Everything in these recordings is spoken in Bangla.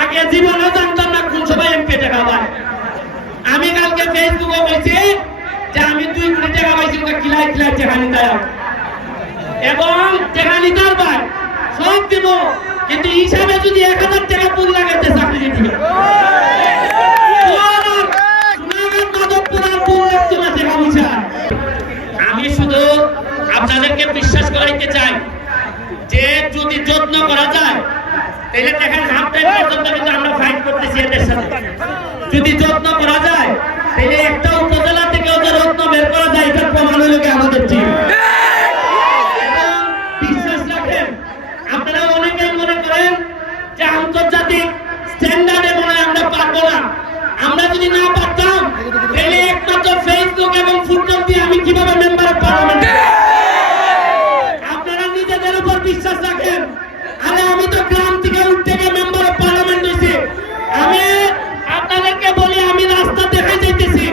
আগে জীবনে জানতাম না কোন সবাই এমপি টাকা পায় আমি কালকে ফেসবুকে বলছি যে আমি দুই কোটি টাকা পাইছি, ওকে কিলাই কিলাই টাকা নিতে। এবং টাকা নিতে পারবে সব দিব কিন্তু হিসাবে যদি এক হাজার টাকা পুল লাগাইতে চাকরি দিতে লাগতো। আমি শুধু আপনাদেরকে বিশ্বাস করাইতে চাই যে যদি যত্ন করা যায় তাহলে দেখেন হাফ পর্যন্ত কিন্তু আমরা ফাইট করতেছি এদের সাথে। যদি যত্ন করা যায় তাহলে একটা উপজেলা থেকে ওদের রত্ন বের করা যায় এটার প্রমাণ হলো কি আমাদের টিম বিশ্বাস রাখেন আপনারা অনেকেই মনে করেন যে আন্তর্জাতিক স্ট্যান্ডার্ডে মনে হয় আমরা পারব না আমরা যদি না পারতাম তাহলে একমাত্র ফেসবুক এবং ফুটবল দিয়ে আমি কীভাবে মেম্বার পার্লামেন্ট আপনারা নিজেদের উপর বিশ্বাস রাখেন। আরে আমি তো গ্রাম থেকে উঠতে গিয়ে মেম্বার অফ পার্লামেন্ট হয়েছি। আমি আপনাদেরকে বলি, আমি রাস্তা দেখে যেতেছি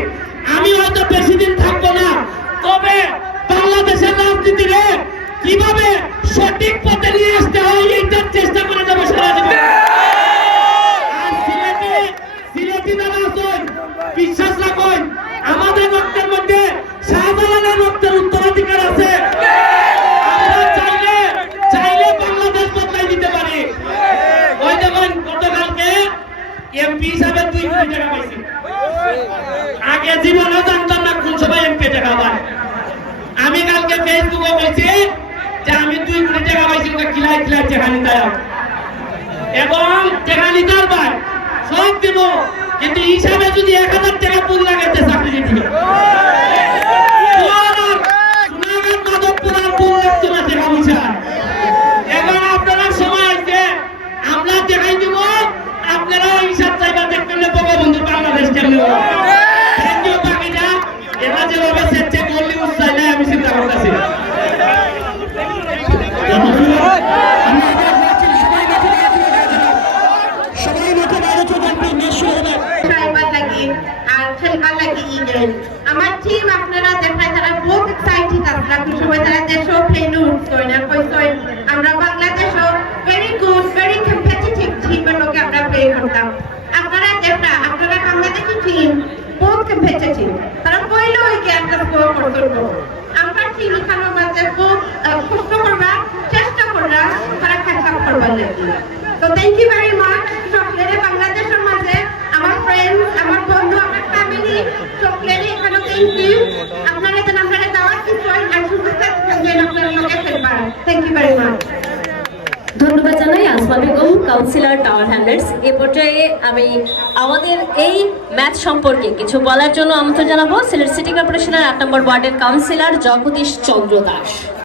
আমি হয়তো বেশি দিন থাকব না। তবে বাংলাদেশের রাজনীতিকে কীভাবে সঠিক পথে নিয়ে আসতে হয়, এইটার চেষ্টা করে যাবে সারা জীবন আর সিলেটে সিলেটি যারা আছেন বিশ্বাস রাখুন আমাদের রক্তের মধ্যে শাহজালালের রক্তের উত্তরাধিকার আছে আমরা চাইলে চাইলে বাংলাদেশ বদলাই দিতে পারি ওই দেখুন গতকালকে এমপি আগে জীবনে জানতাম না কোন সবাই এমপি টাকা পায়। আমি কালকে ফেসবুকে বলছি যে আমি দুই কোটি টাকা পাইছি কিলাই কিলাই টাকা নিতে এবং টাকা নিতে পায় সব দিব। কিন্তু হিসাবে যদি এক হাজার টাকা পুল লাগাইতে চাকরি দিতে আমার টিম আপনারা দেখায় তারা বহুত এক্সাইটেড আপনারা কিছু সময় তারা দেশও প্লেন উঠ করেন আর কইসই আমরা বাংলাদেশও ভেরি গুড ভেরি কম্পিটিটিভ টিমের লোকে আমরা প্লে করতাম আপনারা দেখা আপনারা বাংলাদেশি টিম বহুত কম্পিটিটিভ তারা কইলো ওই গেমটা স্কোর করতো আমরা টিম এখানে মাঝে বহুত আহ, কষ্ট করবা চেষ্টা করবা তারা ক্যাচ আপ করবার লাগি তো থ্যাংক ইউ ভেরি মাচ সকলের বাংলাদেশের মাঝে আমার ফ্রেন্ড আমার বন্ধু আমার ফ্যামিলি সকলের এখানে থ্যাংক ইউ আপনারা এখানে আপনারা দাওয়াত দিচ্ছেন আর শুভেচ্ছা দিচ্ছেন আপনারা লোকে ফেলবার ধন্যবাদ জানাই আসমা বেগম কাউন্সিলর টাওয়ার হ্যান্ডার্স এ পর্যায়ে আমি আমাদের এই ম্যাচ সম্পর্কে কিছু বলার জন্য আমন্ত্রণ জানাব। সিলেট সিটি কর্পোরেশনের আট নম্বর ওয়ার্ডের কাউন্সিলর জগদীশ চন্দ্র দাস।